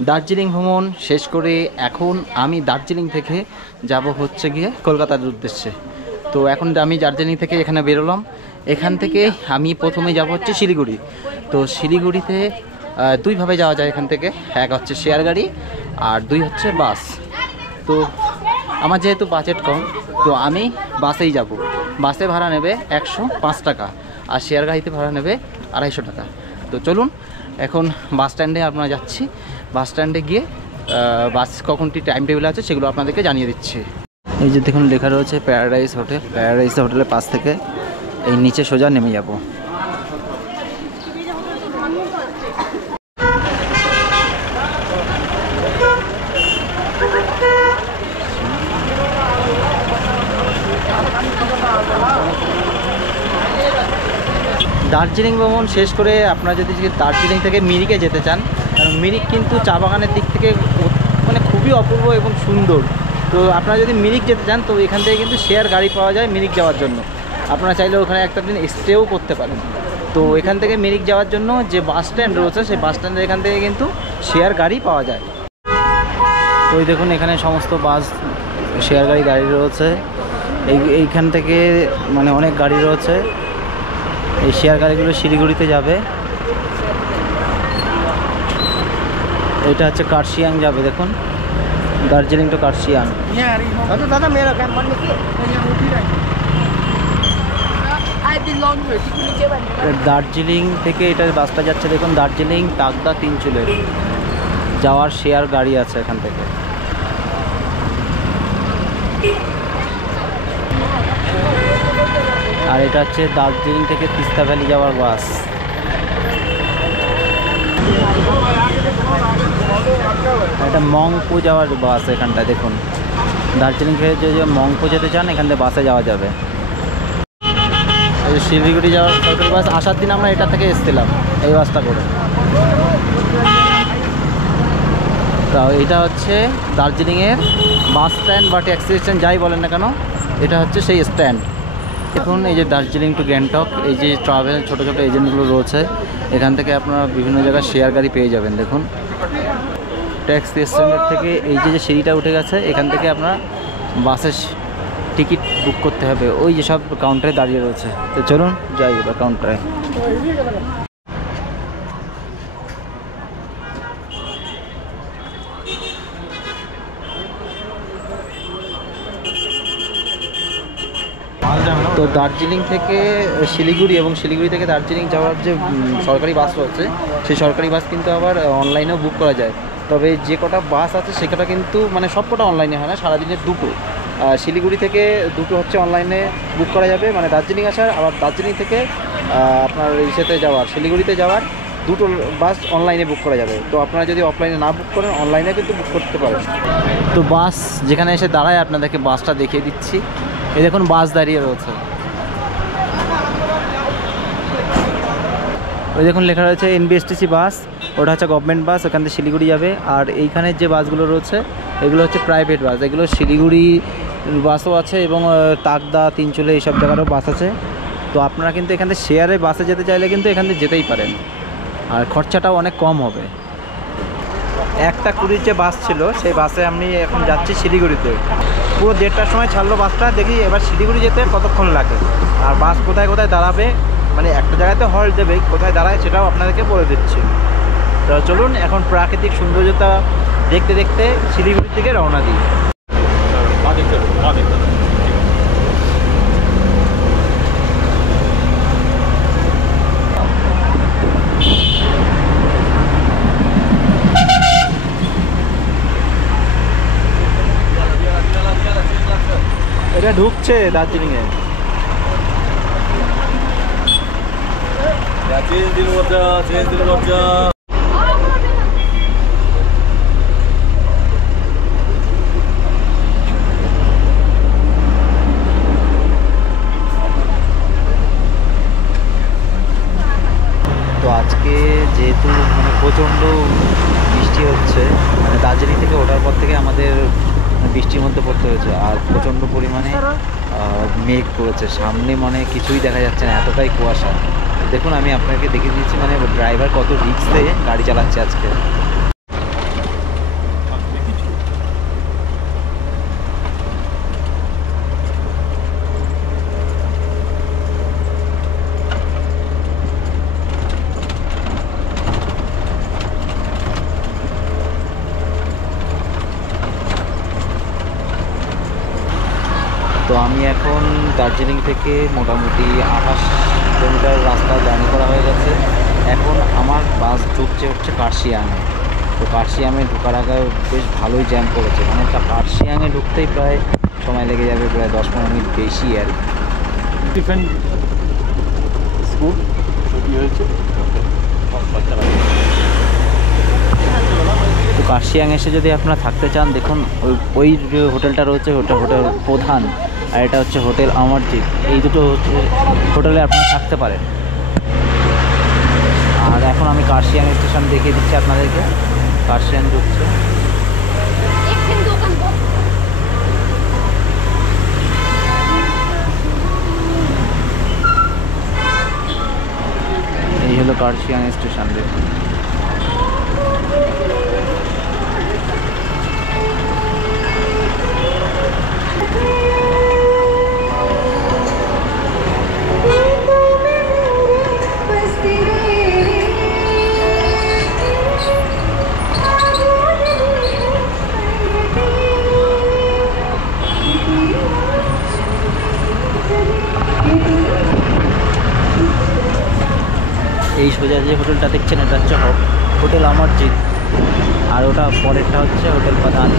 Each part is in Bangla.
দার্জিলিং ভ্রমণ শেষ করে এখন আমি দার্জিলিং থেকে যাব হচ্ছে গিয়ে কলকাতার উদ্দেশ্যে। তো এখন আমি দার্জিলিং থেকে এখানে বেরোলাম। এখান থেকে আমি প্রথমে যাব হচ্ছে শিলিগুড়ি। তো শিলিগুড়িতে দুইভাবে যাওয়া যায় এখান থেকে, এক হচ্ছে শেয়ার গাড়ি আর দুই হচ্ছে বাস। তো আমার যেহেতু বাজেট কম, তো আমি বাসেই যাব। বাসে ভাড়া নেবে 105 টাকা আর শেয়ার গাড়িতে ভাড়া নেবে 250 টাকা। তো চলুন এখন বাস স্ট্যান্ডে আমরা যাচ্ছি। বাস স্ট্যান্ডে গিয়ে বাস কখনটি টাইম টেবিল আছে সেগুলো আপনাদেরকে জানিয়ে দিচ্ছি। এই যে দেখুন লেখা রয়েছে প্যারাডাইস হোটেল। প্যারাডাইস হোটেলের পাশ থেকে এই নিচে সোজা নেমে যাব। দার্জিলিং ভ্রমণ শেষ করে আপনারা যদি দার্জিলিং থেকে মিরিকে যেতে চান, কারণ মিরিক কিন্তু চা বাগানের দিক থেকে মানে খুবই অপূর্ব এবং সুন্দর। তো আপনারা যদি মিরিক যেতে চান তো এখান থেকে কিন্তু শেয়ার গাড়ি পাওয়া যায় মিরিক যাওয়ার জন্য। আপনারা চাইলে ওখানে একটা দিন স্টেও করতে পারেন। তো এখান থেকে মিরিক যাওয়ার জন্য যে বাস স্ট্যান্ড রয়েছে সেই বাস স্ট্যান্ডের এখান থেকে কিন্তু শেয়ার গাড়ি পাওয়া যায়। তো ওই দেখুন এখানে সমস্ত বাস শেয়ার গাড়ি দাঁড়িয়ে রয়েছে। এইখান থেকে মানে অনেক গাড়ি রয়েছে। এই শেয়ার গাড়িগুলো শিলিগুড়িতে যাবে। এটা হচ্ছে কার্শিয়াং যাবে, দেখুন দার্জিলিং টু কার্শিয়াং। দার্জিলিং থেকে এটা বাসটা যাচ্ছে, দেখুন দার্জিলিং তাকদা তিনচুলের যাওয়ার শেয়ার গাড়ি আছে এখান থেকে। আর এটা হচ্ছে দার্জিলিং থেকে তিস্তা ভ্যালি যাওয়ার বাস। এটা মংপু যাওয়ার বাস এখানটা দেখুন। দার্জিলিং থেকে যদি মংপু যেতে চান এখান থেকে বাসে যাওয়া যাবে। এই শিলিগুড়ি যাওয়ার সরকারি বাস। আসার দিন আমরা এটা থেকে এসেছিলাম এই বাসটা করে। তো এটা হচ্ছে দার্জিলিংয়ের বাস স্ট্যান্ড বা ট্যাক্সি স্ট্যান্ড যাই বলেন না কেন, এটা হচ্ছে সেই স্ট্যান্ড। দেখুন এই যে দার্জিলিং টু গ্যাংটক এই যে ট্রাভেল ছোটো ছোটো এজেন্টগুলো রয়েছে, এখান থেকে আপনারা বিভিন্ন জায়গায় শেয়ার গাড়ি পেয়ে যাবেন। দেখুন ট্যাক্সি স্ট্যান্ডের থেকে এই যে সিঁড়িটা উঠে গেছে, এখান থেকে আপনার বাসের টিকিট বুক করতে হবে। ওই যে সব কাউন্টারে দাঁড়িয়ে রয়েছে। তো চলুন যাই এবার কাউন্টারে। তো দার্জিলিং থেকে শিলিগুড়ি এবং শিলিগুড়ি থেকে দার্জিলিং যাওয়ার যে সরকারি বাস রয়েছে সেই সরকারি বাস কিন্তু আবার অনলাইনেও বুক করা যায়। তবে যে কটা বাস আছে সে কটা কিন্তু মানে সব কটা অনলাইনে হয় না, সারাদিনের দুটো। শিলিগুড়ি থেকে দুটো হচ্ছে অনলাইনে বুক করা যাবে, মানে দার্জিলিং আসার, আবার দার্জিলিং থেকে আপনার ইসেতে যাওয়ার শিলিগুড়িতে যাওয়ার দুটো বাস অনলাইনে বুক করা যাবে। তো আপনারা যদি অফলাইনে না বুক করেন অনলাইনে কিন্তু বুক করতে পারেন। তো বাস যেখানে এসে দাঁড়ায় আপনাদেরকে বাসটা দেখিয়ে দিচ্ছি। এই দেখুন বাস দাঁড়িয়ে রয়েছে। ওই দেখুন লেখা রয়েছে এনবিএসটিসি বাস, ওটা হচ্ছে গভর্নমেন্ট বাস, ওখান থেকে শিলিগুড়ি যাবে। আর এইখানে যে বাসগুলো রয়েছে এগুলো হচ্ছে প্রাইভেট বাস। এগুলো শিলিগুড়ি বাসও আছে এবং তাকদা তিনচুলে এইসব জায়গারও বাস আছে। তো আপনারা কিন্তু এখান থেকে শেয়ারে বাসে যেতে চাইলে কিন্তু এখান থেকে যেতেই পারেন, আর খরচাটাও অনেক কম হবে। 1:20 যে বাস ছিল সেই বাসে আমি এখন যাচ্ছি শিলিগুড়িতে। পুরো 1:30টার সময় ছাড়লো বাসটা। দেখি এবার শিলিগুড়ি যেতে কতক্ষণ লাগে আর বাস কোথায় কোথায় দাঁড়াবে, মানে একটা জায়গাতে হল্ট দেবে, কোথায় দাঁড়ায় সেটাও আপনাদেরকে বলে দিচ্ছি। তো চলুন এখন প্রাকৃতিক সৌন্দর্যতা দেখতে দেখতে শিলিগুড়ি থেকে রওনা দিই। এটা ঢুকছে দার্জিলিংয়ে। তো আজকে যেহেতু মানে প্রচণ্ড বৃষ্টি হচ্ছে, মানে দার্জিলিং থেকে ওঠার পর থেকে আমাদের বৃষ্টির মধ্যে পড়তে হয়েছে। আর প্রচণ্ড পরিমাণে মেঘ করেছে, সামনে মানে কিছুই দেখা যাচ্ছে না, এতটাই কুয়াশা। দেখুন আমি আপনাকে দেখিয়ে দিচ্ছি মানে ড্রাইভার কত রিস্ক দিয়ে গাড়ি চালাচ্ছে আজকে। তো আমি এখন দার্জিলিং থেকে মোটামুটি 28 কিলোমিটার রাস্তা জার্নি করা হয়ে গেছে। এখন আমার বাস ঢুকছে হচ্ছে কার্শিয়াংয়ে। তো কার্শিয়াংয়ে ঢোকার আগে বেশ ভালোই জ্যাম পড়েছে, মানে কার্শিয়াংয়ে ঢুকতেই প্রায় সময় লেগে যাবে প্রায় 10-15 মিনিট বেশি আর কি। ডিফেন্ট স্কুল ছুটি হয়েছে। তো কার্শিয়াং এসে যদি আপনারা থাকতে চান, দেখুন ওই যে হোটেলটা রয়েছে ওটা হোটেল প্রধান, আর এটা হচ্ছে হোটেল অমরজিৎ। এই দুটো হচ্ছে হোটেলে আপনারা থাকতে পারেন। আর এখন আমি কার্শিয়াং স্টেশন দেখিয়ে দিচ্ছি আপনাদেরকে। কার্শিয়াং ঢুকছে। এই হলো কার্শিয়াং স্টেশন, দেখুন। এই সোজা যে হোটেলটা দেখছেন এটা হচ্ছে হোটেল অমরজিৎ, আর ওটা পরেরটা হচ্ছে হোটেল প্রধান।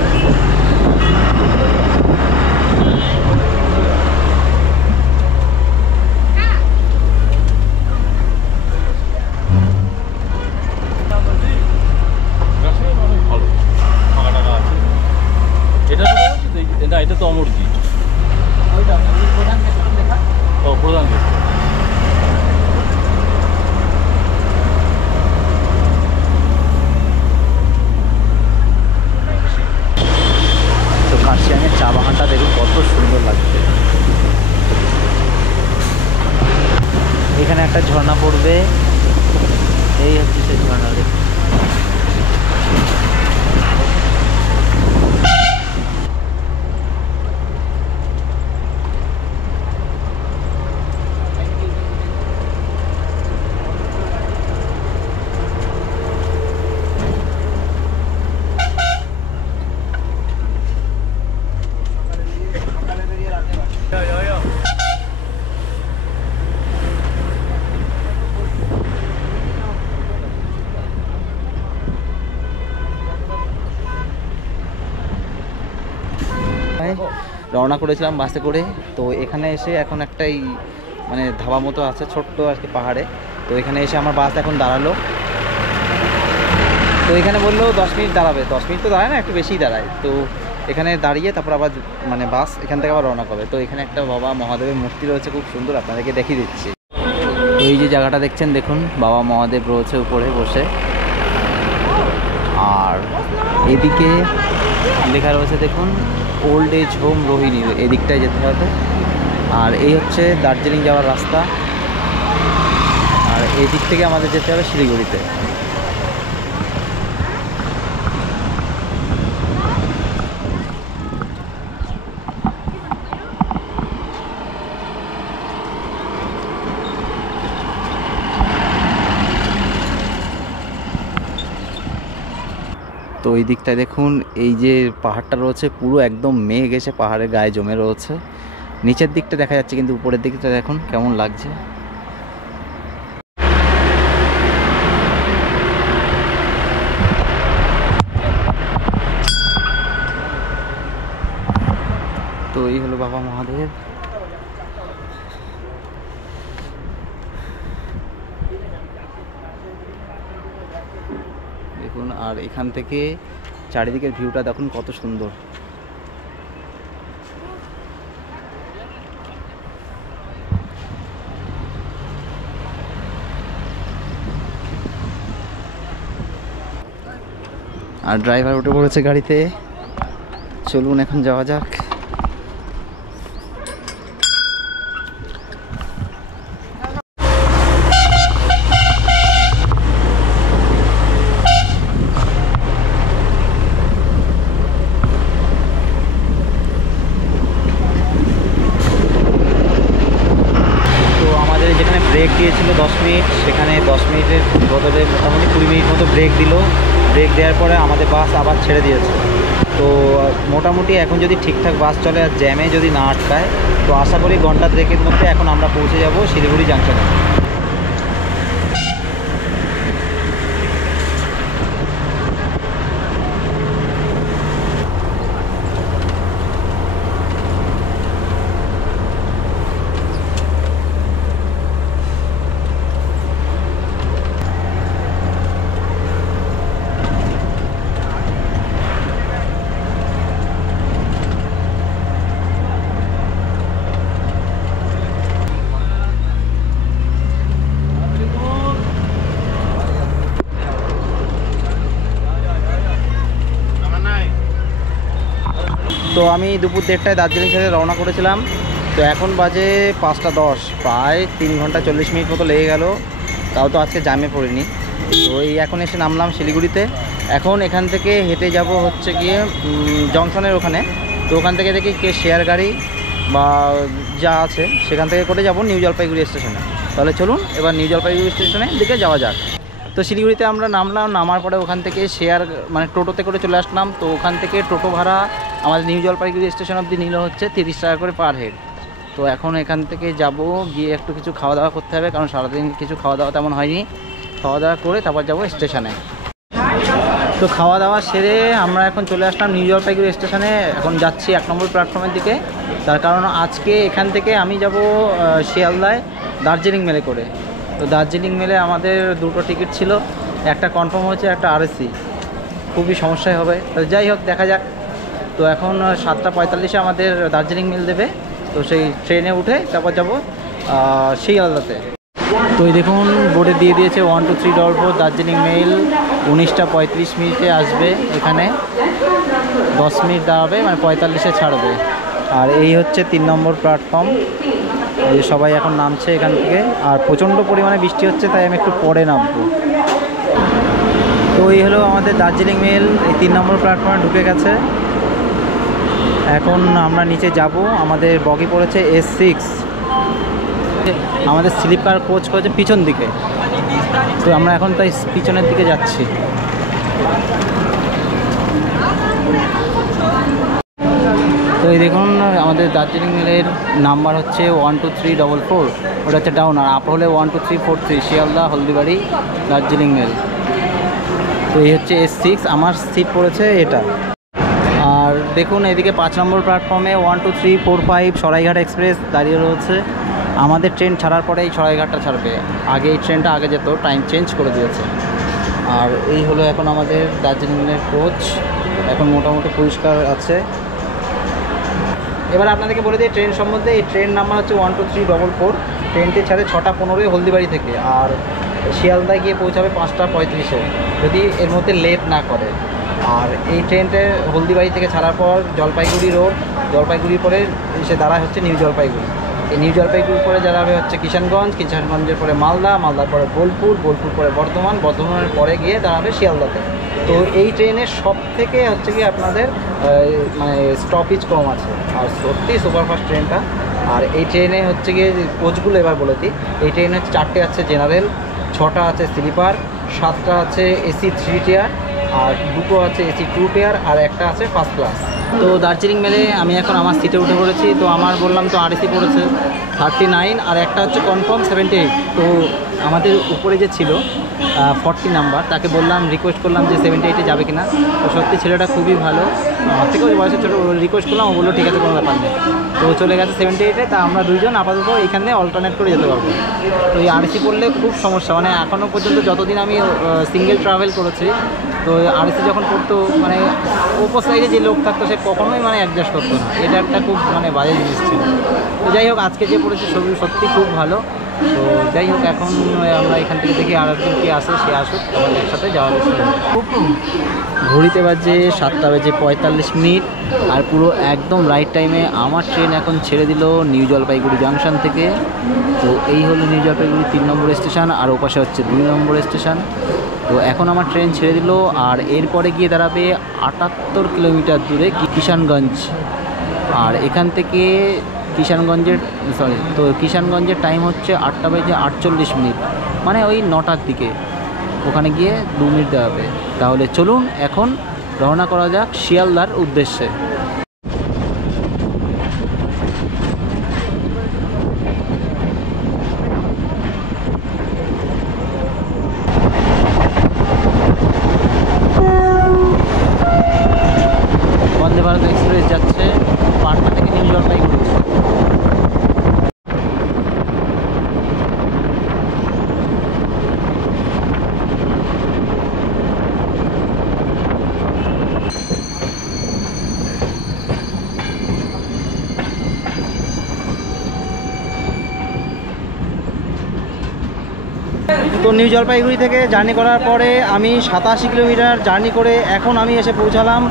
এটা তো অমরজিৎ। ও প্রধান। তো কার্শিয়াংয়ের চা বাগানটা দেখুন কত সুন্দর লাগছে। এখানে একটা ঝর্ণা পড়বে, এই হচ্ছে সেই ঝর্ণা। দেখুন রওনা করেছিলাম বাসে করে। তো এখানে এসে এখন একটাই মানে ধাবা মতো আছে ছোট্ট আর কি পাহাড়ে। তো এখানে এসে আমার বাস এখন দাঁড়ালো। তো এখানে বললো 10 মিনিট দাঁড়াবে। 10 মিনিট তো দাঁড়ায় না, একটু বেশিই দাঁড়ায়। তো এখানে দাঁড়িয়ে তারপর আবার মানে বাস এখান থেকে আবার রওনা করবে। তো এখানে একটা বাবা মহাদেবের মূর্তি রয়েছে, খুব সুন্দর, আপনাদেরকে দেখিয়ে দিচ্ছি। এই যে জায়গাটা দেখছেন, দেখুন বাবা মহাদেব রয়েছে উপরে বসে। আর এদিকে লেখা রয়েছে দেখুন ওল্ড এজ হোম রোহিণী, এদিকটায় যেতে হবে। আর এই হচ্ছে দার্জিলিং যাওয়ার রাস্তা, আর এই দিক থেকে আমাদের যেতে হবে শিলিগুড়িতে। তো এই দিকটায় দেখুন এই যে পাহাড়টা রয়েছে পুরো একদম মেঘ এসে পাহাড়ের গায়ে জমে রয়েছে। নিচের দিকটা দেখা যাচ্ছে, কিন্তু উপরের দিকটা দেখুন কেমন লাগছে। তো এই হলো বাবা মহাদেব। দেখুন, আর এখান থেকে চারিদিকের ভিউটা দেখুন কত সুন্দর। আর ড্রাইভার উঠে পড়েছে গাড়িতে। চলুন এখন যাওয়া যাক। ব্রেক দিয়েছিল 10 মিনিট, সেখানে 10 মিনিটের বদলে মোটামুটি 20 মিনিট মতো ব্রেক দিল। ব্রেক দেওয়ার পরে আমাদের বাস আবার ছেড়ে দিয়েছে। তো মোটামুটি এখন যদি ঠিকঠাক বাস চলে আর জ্যামে যদি না আটকায়, তো আশা করি ঘন্টা দেড়েকের মধ্যে এখন আমরা পৌঁছে যাব শিলিগুড়ি জাংশনে। তো আমি দুপুর 1:30টায় দার্জিলিং ছেড়ে রওনা করেছিলাম। তো এখন বাজে 5:10, প্রায় 3 ঘন্টা 40 মিনিট মতো লেগে গেল, তাও তো আজকে জ্যামে পড়িনি। তো এই এখন এসে নামলাম শিলিগুড়িতে। এখন এখান থেকে হেঁটে যাব হচ্ছে গিয়ে জংশনের ওখানে। তো ওখান থেকে দেখি কে শেয়ার গাড়ি বা যা আছে সেখান থেকে করে যাব নিউ জলপাইগুড়ি স্টেশনে। তাহলে চলুন এবার নিউ জলপাইগুড়ি স্টেশনের দিকে যাওয়া যাক। তো শিলিগুড়িতে আমরা নামলাম, নামার পরে ওখান থেকে শেয়ার মানে টোটোতে করে চলে আসলাম। তো ওখান থেকে টোটো ভাড়া আমাদের নিউ জলপাইগুড়ি স্টেশন অবধি নিল হচ্ছে 30 টাকা করে পার হেড। তো এখন এখান থেকে যাব, গিয়ে একটু কিছু খাওয়া দাওয়া করতে হবে, কারণ সারাদিন কিছু খাওয়া দাওয়া তেমন হয়নি। খাওয়া দাওয়া করে তারপর যাব স্টেশনে। তো খাওয়া দাওয়া সেরে আমরা এখন চলে আসলাম নিউ জলপাইগুড়ি স্টেশনে। এখন যাচ্ছি 1 নম্বর প্ল্যাটফর্মের দিকে। তার কারণ আজকে এখান থেকে আমি যাব শিয়ালদায় দার্জিলিং মেলে করে। তো দার্জিলিং মেলে আমাদের 2টো টিকিট ছিল, একটা কনফার্ম হয়েছে, একটা আরএসি। খুবই সমস্যায় হবে, তো যাই হোক দেখা যাক। তো এখন 7:45-এ আমাদের দার্জিলিং মেল দেবে। তো সেই ট্রেনে উঠে তারপর যাব শিয়ালদাতে। তো এই দেখুন বোর্ডে দিয়ে দিয়েছে 12344 দার্জিলিং মেল 19:35 আসবে। এখানে 10 মিনিট দাঁড়াবে, মানে 45-এ ছাড়বে। আর এই হচ্ছে 3 নম্বর প্ল্যাটফর্ম। এই সবাই এখন নামছে এখান থেকে, আর প্রচণ্ড পরিমাণে বৃষ্টি হচ্ছে, তাই আমি একটু পরে নামবো। তো এই হলো আমাদের দার্জিলিং মেল, এই 3 নম্বর প্ল্যাটফর্মে ঢুকে গেছে। এখন আমরা নিচে যাব। আমাদের বগি পড়েছে S6। আমাদের স্লিপার কোচ করেছে পিছন দিকে, তো আমরা এখন তাই পিছনের দিকে যাচ্ছি। তো এই দেখুন আমাদের দার্জিলিং মেলের নাম্বার হচ্ছে 12344, ওটা হচ্ছে ডাউন, আর আপ হলে 12343 শিয়ালদা হলদিবাড়ি দার্জিলিং মেল। তো এই হচ্ছে S6, আমার সিট পড়েছে এটা। আর দেখুন এদিকে 5 নম্বর প্ল্যাটফর্মে 12345 সরাইঘাট এক্সপ্রেস দাঁড়িয়ে রয়েছে। আমাদের ট্রেন ছাড়ার পরেই সরাইঘাটটা ছাড়বে, আগে এই ট্রেনটা আগে যেত, টাইম চেঞ্জ করে দিয়েছে। আর এই হলো এখন আমাদের দার্জিলিংয়ের কোচ, এখন মোটামুটি পরিষ্কার আছে। এবার আপনাদেরকে বলে দিই ট্রেন সম্বন্ধে। এই ট্রেন নাম্বার হচ্ছে 12344। ট্রেনটি ছাড়ে 6:15 হলদিবাড়ি থেকে, আর শিয়ালদায় গিয়ে পৌঁছাবে 5:35-এ, যদি এর মধ্যে লেট না করে। আর এই ট্রেনটা হলদিবাড়ি থেকে ছাড়ার পর জলপাইগুড়ি রোড, জলপাইগুড়ির পরে এসে দাঁড়ায় হচ্ছে নিউ জলপাইগুড়ি। এই নিউ জলপাইগুড়ির পরে দাঁড়াবে হচ্ছে কিষানগঞ্জ, কিষানগঞ্জের পরে মালদা, মালদার পরে বোলপুর, বোলপুর পরে বর্ধমান, বর্ধমানের পরে গিয়ে দাঁড়াবে শিয়ালদাতে। তো এই ট্রেনের সব থেকে হচ্ছে কি আপনাদের মানে স্টপেজ কম আছে, আর সত্যি সুপারফাস্ট ট্রেনটা। আর এই ট্রেনে হচ্ছে গিয়ে কোচগুলো এবার বলে দিই। এই ট্রেনে 4টে আছে জেনারেল, 6টা আছে স্লিপার, 7টা আছে এসি 3 টিয়ার, আর 2টো আছে এসি 2 টিয়ার, আর একটা আছে ফার্স্ট ক্লাস। তো দার্জিলিং মেলে আমি এখন আমার সিটে উঠে পড়েছি। তো আমার বললাম তো আরএসি পড়েছে 39, আর একটা হচ্ছে কনফার্ম 78। তো আমাদের উপরে যে ছিল 40 নাম্বার, তাকে বললাম, রিকোয়েস্ট করলাম যে 78-এ যাবে কিনা। তো সত্যি ছেলেটা খুবই ভালো, আমার থেকেও বয়সে ছোটো, রিকোয়েস্ট করলাম, ও বললো ঠিক আছে কোনো ব্যাপার নেই। তো চলে গেছে 78-এ। তা আমরা দুইজন আপাতত এখানে অল্টারনেট করে যেতে পারবো। তো এই আরএসি পড়লে খুব সমস্যা, মানে এখনও পর্যন্ত যতদিন আমি সিঙ্গেল ট্রাভেল করেছি, তো আরএসি যখন পড়তো মানে ওপর সাইডে যে লোক থাকতো সে কখনোই মানে অ্যাডজাস্ট করতো না, এটা একটা খুব মানে বাজে জিনিস ছিল। তো যাই হোক আজকে যে পড়েছে সত্যি খুব ভালো। তো যাই হোক এখন আমরা এখান থেকে দেখি আর একজন কি আসে, সে আসুক, তাহলে একসাথে যাওয়া যাবে। ঘড়িতে বাজে 7:45, আর পুরো একদম রাইট টাইমে আমার ট্রেন এখন ছেড়ে দিল নিউ জলপাইগুড়ি জাংশন থেকে। তো এই হলো নিউ জলপাইগুড়ি 3 নম্বর স্টেশন, আর ওপাশে হচ্ছে 2 নম্বর স্টেশন। তো এখন আমার ট্রেন ছেড়ে দিল, আর এরপরে গিয়ে দাঁড়াবে 78 কিলোমিটার দূরে কিষানগঞ্জ। আর এখান থেকে কিষানগঞ্জের টাইম হচ্ছে 8:48, মানে ওই 9টার দিকে। ওখানে গিয়ে 2 মিনিট দাঁড়াবে। তাহলে চলুন এখন রওনা করা যাক শিয়ালদার উদ্দেশ্যে। বন্দে ভারত এক্সপ্রেস যাচ্ছে পাটনা থেকে নিউ জলপাইগুড়ি। তো নিউ জলপাইগুড়ি থেকে জার্নি করার পরে আমি 87 কিলোমিটার জার্নি করে এখন আমি এসে পৌঁছালাম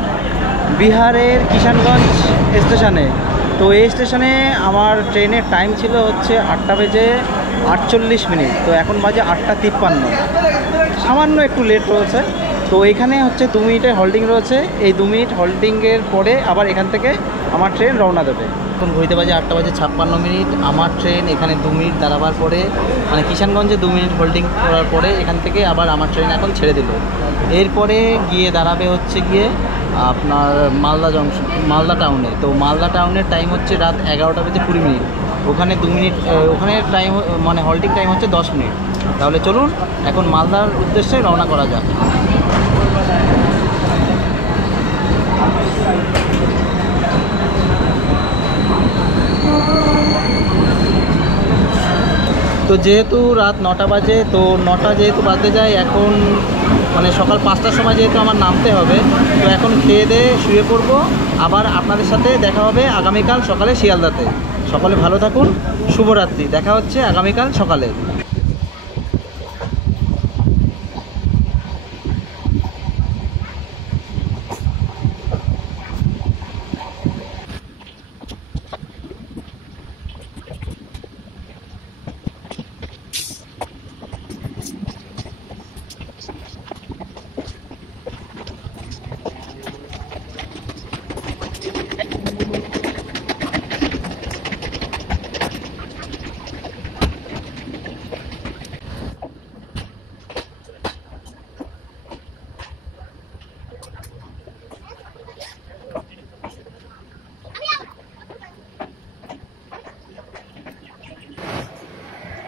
বিহারের কিষানগঞ্জ স্টেশনে। তো এই স্টেশনে আমার ট্রেনের টাইম ছিল হচ্ছে 8:48। তো এখন বাজে 8:53, সামান্য একটু লেট রয়েছে। তো এখানে হচ্ছে 2 মিনিটের হোল্ডিং রয়েছে। এই 2 মিনিট হোল্ডিংয়ের পরে আবার এখান থেকে আমার ট্রেন রওনা দেবে। এখন ঘড়িতে বাজে 8:56। আমার ট্রেন এখানে 2 মিনিট দাঁড়াবার পরে, মানে কিষানগঞ্জে 2 মিনিট হোল্ডিং করার পরে এখান থেকে আবার আমার ট্রেন এখন ছেড়ে দিল। এরপরে গিয়ে দাঁড়াবে হচ্ছে গিয়ে আপনার মালদা জংশন, মালদা টাউনে। তো মালদা টাউনের টাইম হচ্ছে রাত 11:20। ওখানে 2 মিনিট, ওখানে টাইম মানে হোল্ডিং টাইম হচ্ছে 10 মিনিট। তাহলে চলুন এখন মালদার উদ্দেশ্যে রওনা করা যাক। তো যেহেতু রাত 9টা বাজে, তো 9টা যেহেতু বাজতে যায়, এখন মানে সকাল 5টার সময় যেহেতু আমার নামতে হবে, তো এখন খেয়ে দিয়ে শুয়ে পড়বো। আবার আপনাদের সাথে দেখা হবে আগামীকাল সকালে শিয়ালদাতে। সকলে ভালো থাকুন, শুভরাত্রি। দেখা হচ্ছে আগামীকাল সকালে।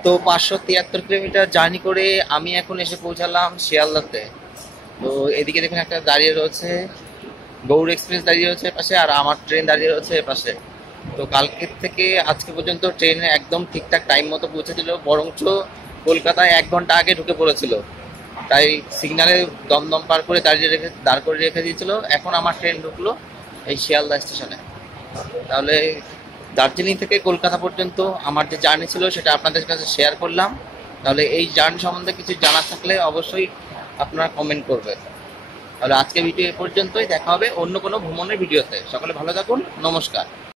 তো 573 কিলোমিটার জার্নি করে আমি এখন এসে পৌঁছালাম শিয়ালদাতে। তো এদিকে দেখুন একটা দাঁড়িয়ে রয়েছে, গৌড় এক্সপ্রেস দাঁড়িয়ে রয়েছে পাশে, আর আমার ট্রেন দাঁড়িয়ে রয়েছে পাশে। তো কালকের থেকে আজকে পর্যন্ত ট্রেন একদম ঠিকঠাক টাইম মতো পৌঁছেছিল, বরঞ্চ কলকাতায় 1 ঘন্টা আগে ঢুকে পড়েছিল। তাই সিগনালে দমদম পার করে দাঁড় করে রেখে দিয়েছিল। এখন আমার ট্রেন ঢুকলো এই শিয়ালদা স্টেশনে। তাহলে দার্জিলিং থেকে কলকাতা পর্যন্ত আমার যে জার্নি ছিল সেটা আপনাদের কাছে শেয়ার করলাম। তাহলে এই জার্নি সম্বন্ধে কিছু জানার থাকলে অবশ্যই আপনারা কমেন্ট করবেন। তাহলে আজকে ভিডিও এ পর্যন্তই, দেখা হবে অন্য কোনো ভ্রমণের ভিডিওতে। সকলে ভালো থাকুন, নমস্কার।